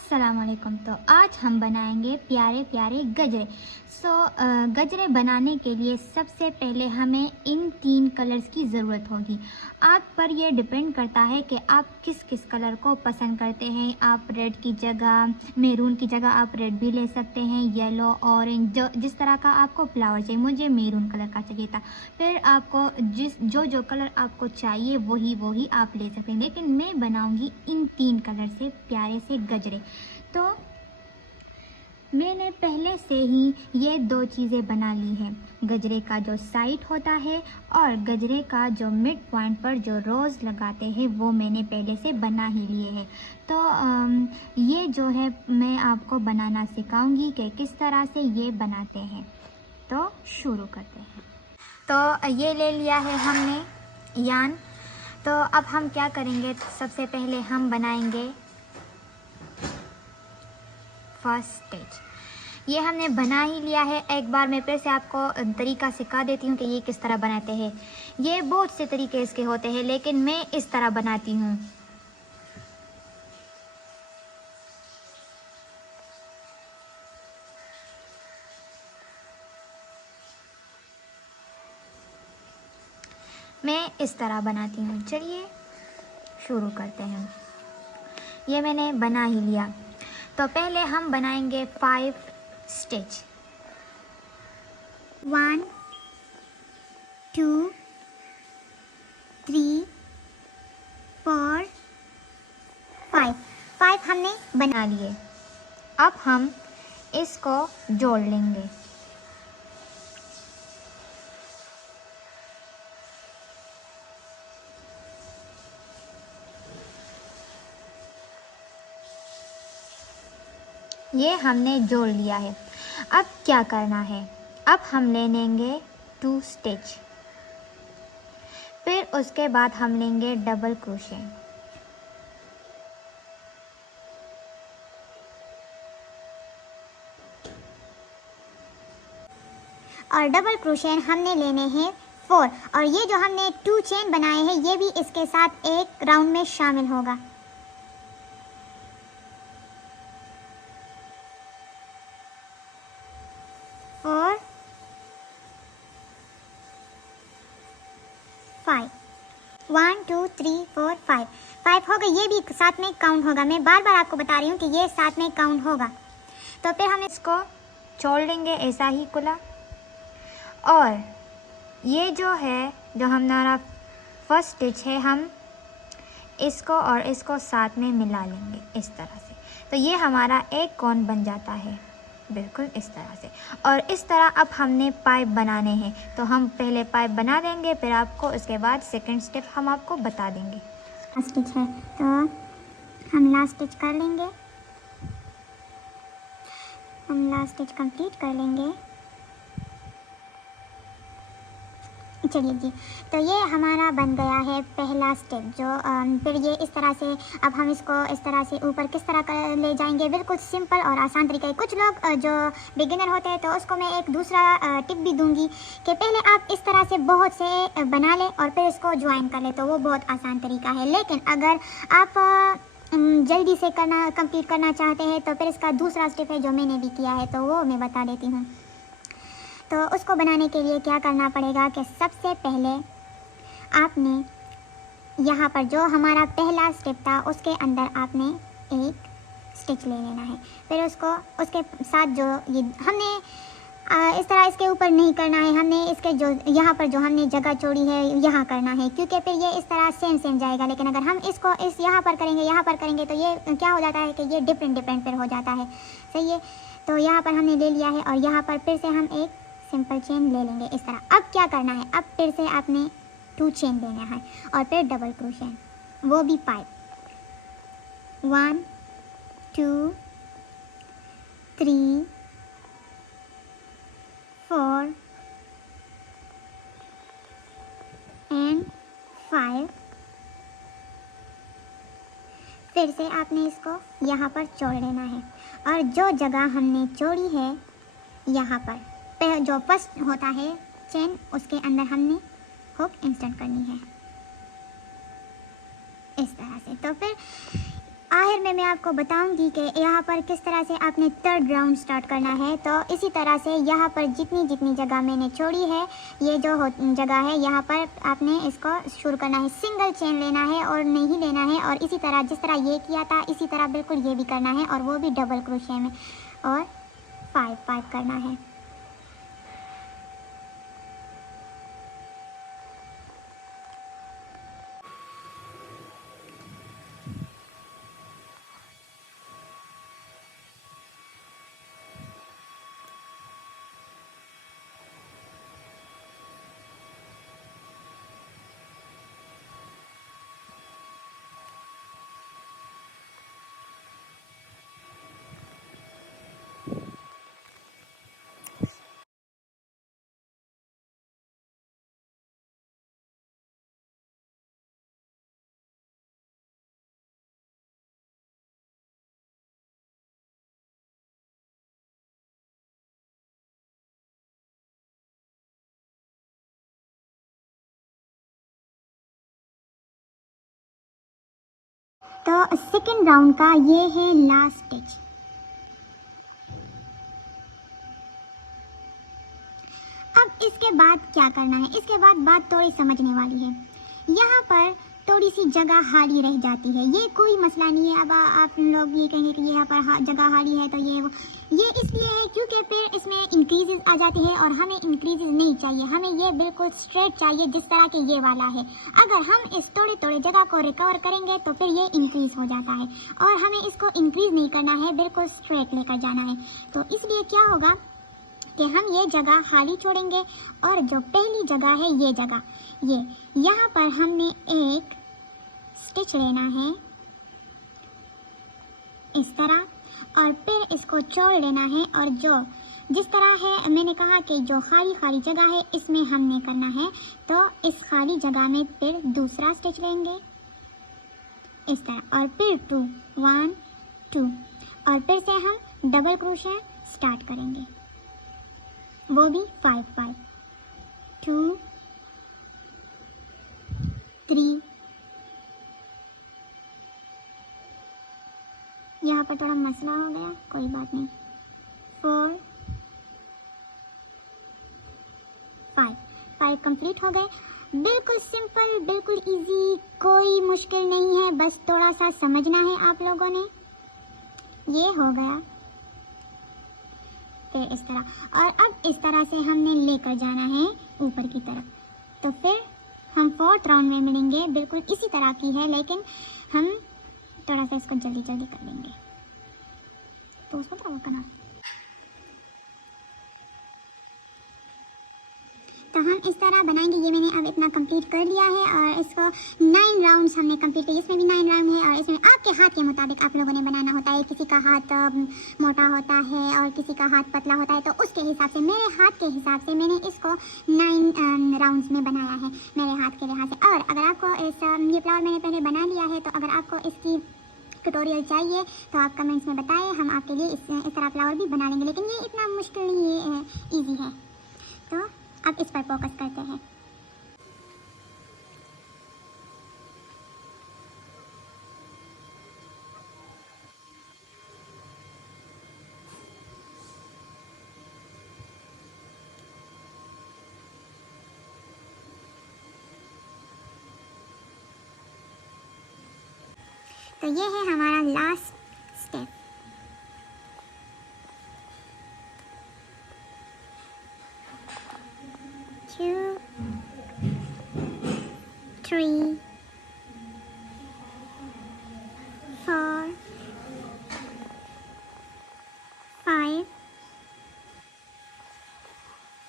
अस्सलामुअलैकुम। तो आज हम बनाएंगे प्यारे प्यारे गजरे। गजरे बनाने के लिए सबसे पहले हमें इन 3 कलर्स की ज़रूरत होगी। आप पर यह डिपेंड करता है कि आप किस किस कलर को पसंद करते हैं। आप रेड की जगह, मैरून की जगह आप रेड भी ले सकते हैं, येलो, ऑरेंज, जिस तरह का आपको फ्लावर चाहिए। मुझे मैरून कलर का चाहिए था। फिर आपको जो कलर आपको चाहिए वही आप ले सकते हैं, लेकिन मैं बनाऊंगी इन 3 कलर से प्यारे से गजरे। तो मैंने पहले से ही ये 2 चीज़ें बना ली हैं, गजरे का जो साइड होता है और गजरे का जो मिड पॉइंट पर जो रोज़ लगाते हैं वो मैंने पहले से बना ही लिए हैं। तो ये जो है मैं आपको बनाना सिखाऊंगी कि किस तरह से ये बनाते हैं। तो शुरू करते हैं। तो ये ले लिया है हमने यान। तो अब हम क्या करेंगे, सबसे पहले हम बनाएंगे फर्स्ट स्टेज। ये हमने बना ही लिया है। एक बार मैं फिर से आपको तरीका सिखा देती हूँ कि ये किस तरह बनाते हैं। ये बहुत से तरीके इसके होते हैं, लेकिन मैं इस तरह बनाती हूँ। मैं इस तरह बनाती हूँ। चलिए शुरू करते हैं। ये मैंने बना ही लिया। तो पहले हम बनाएंगे 5 स्टिच। 1 2 3 4 5 हमने बना लिए। अब हम इसको जोड़ लेंगे। ये हमने जोड़ लिया है। अब क्या करना है, अब हम ले लेंगे 2 स्टिच। फिर उसके बाद हम लेंगे डबल क्रोशे। और डबल क्रोशे हमने लेने हैं 4। और ये जो हमने 2 चेन बनाए हैं ये भी इसके साथ एक राउंड में शामिल होगा। और 5 1 2 3 4 5 हो गए। ये भी साथ में काउंट होगा। मैं बार बार आपको बता रही हूँ कि ये साथ में काउंट होगा। तो फिर हम इसको छोड़ लेंगे ऐसा ही खुला। और ये जो है, जो हमारा फर्स्ट स्टिच है, हम इसको और इसको साथ में मिला लेंगे इस तरह से। तो ये हमारा एक कोन बन जाता है, बिल्कुल इस तरह से। और इस तरह अब हमने पाइप बनाने हैं। तो हम पहले पाइप बना देंगे, फिर आपको उसके बाद सेकंड स्टेप हम आपको बता देंगे। स्टिच है तो हम लास्ट स्टिच कर लेंगे। हम लास्ट स्टिच कंप्लीट कर लेंगे। चलिए जी, तो ये हमारा बन गया है पहला स्टेप। जो फिर ये इस तरह से, अब हम इसको इस तरह से ऊपर किस तरह कर ले जाएंगे, बिल्कुल सिंपल और आसान तरीका है। कुछ लोग जो बिगिनर होते हैं तो उसको मैं एक दूसरा टिप भी दूंगी कि पहले आप इस तरह से बहुत से बना लें और फिर इसको ज्वाइन कर लें, तो वो बहुत आसान तरीका है। लेकिन अगर आप जल्दी से कंप्लीट करना चाहते हैं तो फिर इसका दूसरा स्टेप है जो मैंने भी किया है, तो वो मैं बता देती हूँ। तो उसको बनाने के लिए क्या करना पड़ेगा कि सबसे पहले आपने यहाँ पर जो हमारा पहला स्टेप था उसके अंदर आपने एक स्टिच ले लेना है। फिर उसको उसके साथ जो ये हमने इस तरह इसके ऊपर नहीं करना है। हमने इसके जो यहाँ पर जो हमने जगह छोड़ी है यहाँ करना है, क्योंकि फिर ये इस तरह सेम जाएगा। लेकिन अगर हम इसको इस यहाँ पर करेंगे तो ये क्या हो जाता है कि ये डिफरेंट फिर हो जाता है। सही है। तो यहाँ पर हमने ले लिया है और यहाँ पर फिर से हम एक सिंपल चेन ले लेंगे इस तरह। अब क्या करना है, अब फिर से आपने 2 चेन लेना है और फिर डबल क्रोशे, वो भी 5 1 2 3 4 एंड 5। फिर से आपने इसको यहाँ पर जोड़ लेना है और जो जगह हमने जोड़ी है यहाँ पर जो फर्स्ट होता है चेन, उसके अंदर हमने हुक इंसर्ट करनी है इस तरह से। तो फिर आखिर में मैं आपको बताऊंगी कि यहाँ पर किस तरह से आपने थर्ड राउंड स्टार्ट करना है। तो इसी तरह से यहाँ पर जितनी जितनी जगह मैंने छोड़ी है, ये जो जगह है यहाँ पर आपने इसको शुरू करना है। सिंगल चेन लेना है और नहीं लेना है, और इसी तरह जिस तरह ये किया था इसी तरह बिल्कुल ये भी करना है, और वो भी डबल क्रोशे में, और 5 करना है। तो सेकंड राउंड का ये है लास्ट स्टिच। अब इसके बाद क्या करना है, इसके बाद बात थोड़ी समझने वाली है। यहाँ पर थोड़ी सी जगह खाली रह जाती है, ये कोई मसला नहीं है। अब आप लोग ये कहेंगे कि यहाँ पर जगह खाली है तो ये इसलिए है क्योंकि फिर इसमें इंक्रीजेस आ जाती है, और हमें इंक्रीजेस नहीं चाहिए, हमें ये बिल्कुल स्ट्रेट चाहिए जिस तरह के ये वाला है। अगर हम इस थोड़ी थोड़ी जगह को रिकवर करेंगे तो फिर ये इंक्रीज हो जाता है, और हमें इसको इंक्रीज नहीं करना है, बिल्कुल स्ट्रेट लेकर जाना है। तो इसलिए क्या होगा कि हम ये जगह खाली छोड़ेंगे, और जो पहली जगह है ये जगह, ये यहाँ पर हमने एक स्टिच लेना है इस तरह, और फिर इसको जोड़ लेना है, और जो जिस तरह है मैंने कहा कि जो खाली खाली जगह है इसमें हमने करना है। तो इस खाली जगह में फिर दूसरा स्टिच लेंगे इस तरह, और फिर 2 1 2, और फिर से हम डबल क्रोशे स्टार्ट करेंगे, वो भी 5 2 3। यहाँ पर थोड़ा मसला हो गया, कोई बात नहीं। 4 5 कंप्लीट हो गए। बिल्कुल सिंपल, बिल्कुल इजी, कोई मुश्किल नहीं है, बस थोड़ा सा समझना है आप लोगों ने। ये हो गया, फिर इस तरह, और अब इस तरह से हमने लेकर जाना है ऊपर की तरफ। तो फिर हम 4th राउंड में मिलेंगे, बिल्कुल इसी तरह की है, लेकिन हम थोड़ा सा इसको जल्दी जल्दी कर लेंगे। तो उसको क्या करना, तो हम इस तरह बनाएंगे। ये मैंने अब इतना कंप्लीट कर लिया है, और इसको 9 राउंड्स हमने कंप्लीट किए। इसमें भी 9 राउंड है, और इसमें आपके हाथ के मुताबिक आप लोगों ने बनाना होता है। किसी का हाथ मोटा होता है और किसी का हाथ पतला होता है, तो उसके हिसाब से, मेरे हाथ के हिसाब से मैंने इसको 9 राउंड्स में बनाया है, मेरे हाथ के लिहाज से। और अगर आपको ये फ्लावर मैंने पहले बना लिया है, तो अगर आपको इसकी ट्यूटोरियल चाहिए तो आप कमेंट्स में बताएं, हम आपके लिए इस तरह फ्लावर भी बना लेंगे। लेकिन ये इतना मुश्किल नहीं, ये ईजी है। तो अब इस पर फोकस करते हैं। तो ये है हमारा लास्ट स्टेप। Two, 3, 4, 5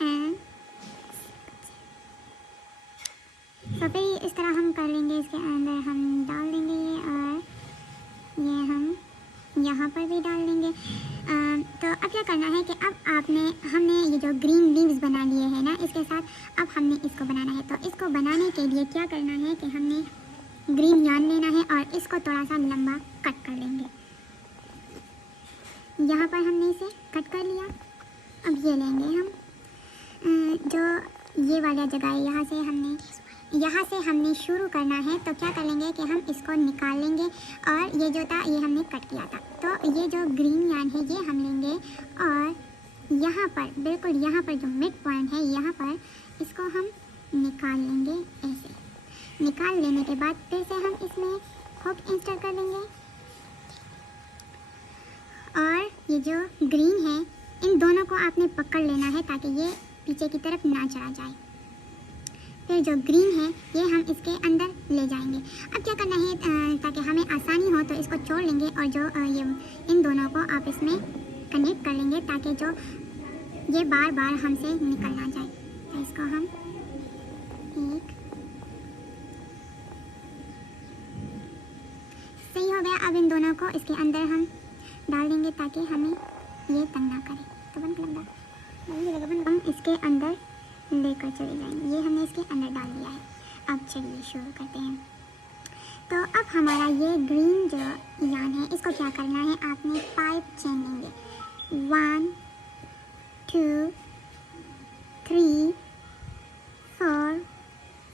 एंड तो फिर इस तरह हम कर लेंगे। इसके अंदर हम डाल देंगे ये, और ये हम यहाँ पर भी डाल देंगे। तो अब क्या करना है कि अब हमने ये जो ग्रीन लीव्स बना लिए हैं ना, इसके साथ अब हमने इसको बनाना है। तो इसको बनाने के लिए क्या करना है कि हमने ग्रीन यार्न लेना है, और इसको थोड़ा सा लंबा कट कर लेंगे। यहाँ पर हमने इसे कट कर लिया। अब ये लेंगे हम जो ये वाला जगह है, यहाँ से हमने यहाँ से हमने शुरू करना है, तो क्या कर लेंगे कि हम इसको निकाल लेंगे और ये जो था ये हमने कट किया था, तो ये जो ग्रीन यार्न है ये हम लेंगे और यहाँ पर बिल्कुल यहाँ पर जो मिड पॉइंट है यहाँ पर इसको हम निकाल लेंगे। ऐसे निकाल लेने के बाद फिर से हम इसमें हुक इंस्टॉल कर देंगे और ये जो ग्रीन है इन दोनों को आपने पकड़ लेना है ताकि ये पीछे की तरफ ना चला जाए। फिर जो ग्रीन है ये हम इसके अंदर ले जाएंगे। अब क्या करना है ताकि हमें आसानी हो तो इसको छोड़ लेंगे और जो ये इन दोनों को आप इसमें कनेक्ट कर लेंगे ताकि जो ये बार बार हमसे निकल ना जाए। तो इसको हम एक सही हो गया। अब इन दोनों को इसके अंदर हम डाल देंगे ताकि हमें ये तंग ना करे। तो बंद लगा हम इसके अंदर लेकर चले जाएंगे। ये हमने इसके अंदर डाल दिया है। अब चलिए शुरू करते हैं। तो अब हमारा ये ग्रीन जो यार्न है इसको क्या करना है, आपने 5 चेन लेंगे। 1 2 3 4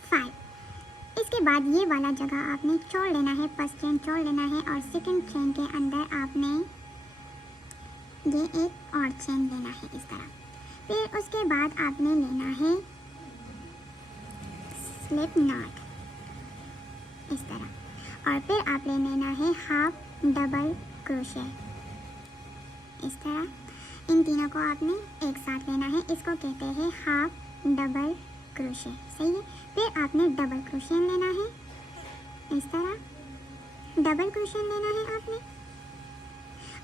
5। इसके बाद ये वाला जगह आपने छोड़ लेना है, फर्स्ट चेन छोड़ लेना है और सेकंड चेन के अंदर आपने ये एक और चेन लेना है इस तरह। फिर उसके बाद आपने लेना है स्लिप नॉट इस तरह और फिर आप ले लेना है हाफ डबल क्रोशे इस तरह। इन तीनों को आपने एक साथ लेना है, इसको कहते हैं हाफ डबल क्रोशे। सही है। फिर आपने डबल क्रोशे लेना है इस तरह, डबल क्रोशे लेना है आपने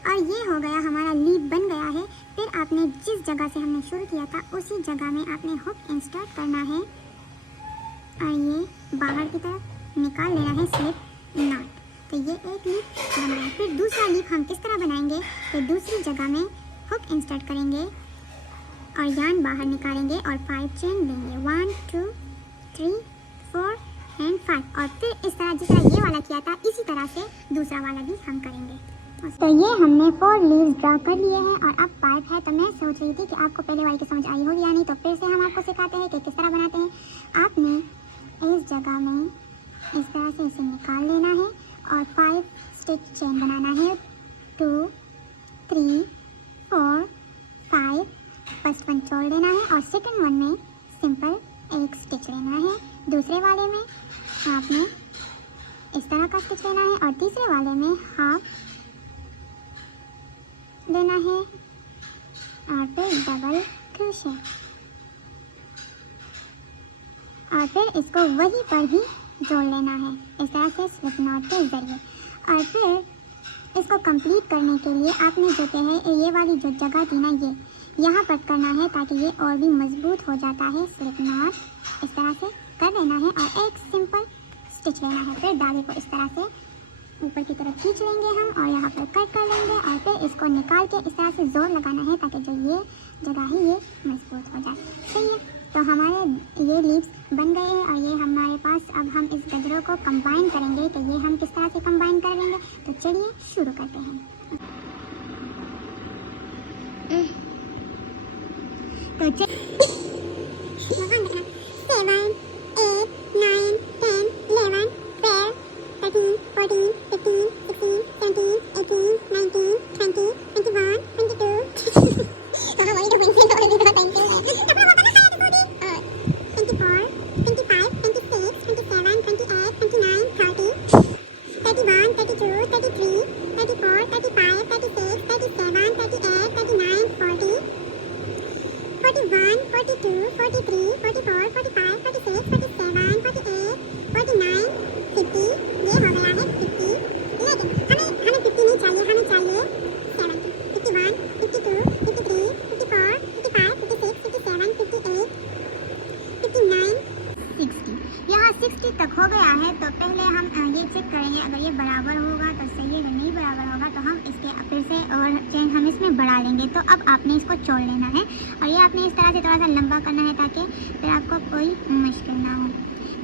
और ये हो गया हमारा लीप बन गया है। फिर आपने जिस जगह से हमने शुरू किया था उसी जगह में आपने हुक इंस्टर्ट करना है और ये बाहर की तरफ निकाल लेना है स्लिप नॉट। तो ये एक लीप बन गया। फिर दूसरा लीप हम किस तरह बनाएंगे, तो दूसरी जगह में हुक इंस्टर्ट करेंगे और यार्न बाहर निकालेंगे और 5 चेन लेंगे। 1 2 3 4 एंड 5 और फिर इस तरह जिस तरह ये वाला किया था इसी तरह से दूसरा वाला भी हम करेंगे। तो ये हमने 4 लीव्स ड्रा कर लिए हैं और अब 5 है। तो मैं सोच रही थी कि आपको पहले वाली की समझ आई होगी या नहीं, तो फिर से हम आपको सिखाते हैं कि किस तरह बनाते हैं। आपने इस जगह में इस तरह से इसे निकाल लेना है और 5 स्टिच चेन बनाना है। 2 3 4 5 फर्स्ट वन छोड़ देना है और सेकंड वन में सिंपल एक स्टिच लेना है। दूसरे वाले में आपने इस तरह का स्टिच लेना है और तीसरे वाले में हाफ लेना है और फिर डबल क्रोशे और फिर इसको वहीं पर ही जोड़ लेना है इस तरह से स्लिप नॉट के जरिए। और फिर इसको कंप्लीट करने के लिए आपने जो है ये वाली जो जगह थी ना ये यहाँ पर करना है ताकि ये और भी मजबूत हो जाता है। स्लिप नॉट इस तरह से कर लेना है और एक सिंपल स्टिच लेना है। फिर डाले को इस तरह से ऊपर की तरफ खींच लेंगे हम और यहाँ पर कट कर लेंगे और फिर इसको निकाल के इस तरह से जोर लगाना है ताकि जो ये जगह है ये मजबूत हो जाए। सही है। तो हमारे ये लीव्स बन गए हैं और ये हमारे पास अब हम इस गजरों को कंबाइन करेंगे। तो ये हम किस तरह से कंबाइन कर लेंगे, तो चलिए शुरू करते हैं। तो 7 8 9 10 11 12 13 14 15 16 17 18 19 20 21 22 तो हमारी तो पेंसिल और भी बहुत पेंसिल है। 24 25 26 27 28 29 30 31 32 33 34 35 36 37 38 39 40 41 42 43 44 45 46 47 48 49 50 ये हो गया है 50। लेकिन हमें 50 नहीं चाहिए, हमें चाहिए 70 51 52 53 54 55 56 57 58 59 60। यहाँ 60 तक हो गया है। तो पहले हम ये चेक करेंगे अगर ये बराबर होगा तो सही है, अगर नहीं बराबर होगा तो हम इसके फिर से और चेन हम इसमें बढ़ा लेंगे। तो अब आपने इसको छोड़ लेना है और ये आपने इस तरह से थोड़ा सा लंबा करना है ताकि फिर आपको कोई मुश्किल ना हो।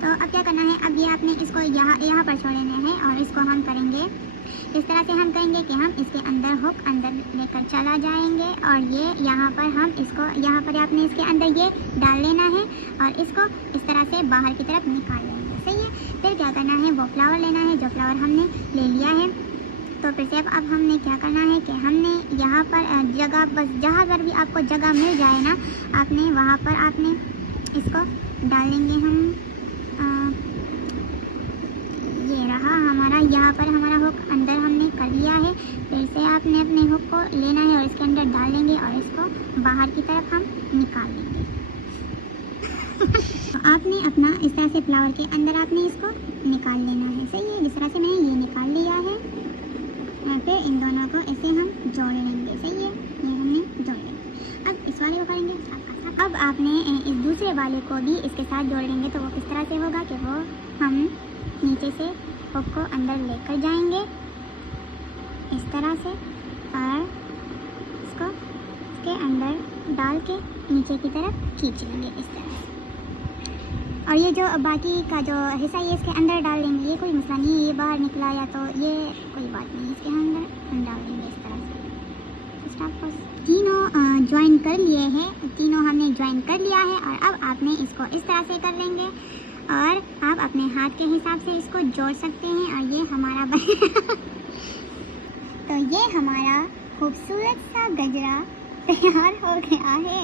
तो अब क्या करना है, अब ये आपने इसको यहाँ पर छोड़ लेना है और इसको हम करेंगे इस तरह से हम करेंगे कि हम इसके अंदर हुक अंदर लेकर कर चला जाएंगे और ये यहाँ पर हम इसको यहाँ पर आपने इसके अंदर ये डाल लेना है और इसको इस तरह से बाहर की तरफ निकाल लेंगे। सही है। फिर क्या करना है, वो फ्लावर लेना है जो फ्लावर हमने ले लिया है। तो फिर से अब हमने क्या करना है कि हमने यहाँ पर जगह बस जहाँ पर भी आपको जगह मिल जाए ना, आपने वहाँ पर आपने इसको डालेंगे हम। ये रहा हमारा, यहाँ पर हमारा हुक अंदर हमने कर लिया है। फिर से आपने अपने हुक को लेना है और इसके अंदर डालेंगे और इसको बाहर की तरफ हम निकाल लेंगे। तो आपने अपना इस तरह से फ्लावर के अंदर आपने इसको निकाल लेना है। सही है। जिस तरह से मैंने ये निकाल लिया है और फिर इन दोनों को ऐसे हम जोड़ लेंगे। सही है। ये हमने जोड़ लिया। अब इस वाले को करेंगे। अब आपने इस दूसरे वाले को भी इसके साथ जोड़ लेंगे। तो वो किस तरह से होगा कि वो हम नीचे से हुक को अंदर लेकर जाएंगे इस तरह से और इसको इसके अंदर डाल के नीचे की तरफ खींच लेंगे इस तरह से। और ये जो बाकी का जो हिस्सा ये इसके अंदर डाल देंगे, ये कोई मसला नहीं है। ये बाहर निकला या तो ये कोई बात नहीं, इसके अंदर हम डाल देंगे इस तरह से। आपको तीनों ज्वाइन कर लिए हैं, तीनों हमने ज्वाइन कर लिया है और अब आपने इसको इस तरह से कर लेंगे और आप अपने हाथ के हिसाब से इसको जोड़ सकते हैं और ये हमारा तो ये हमारा खूबसूरत सा गजरा तैयार हो गया है।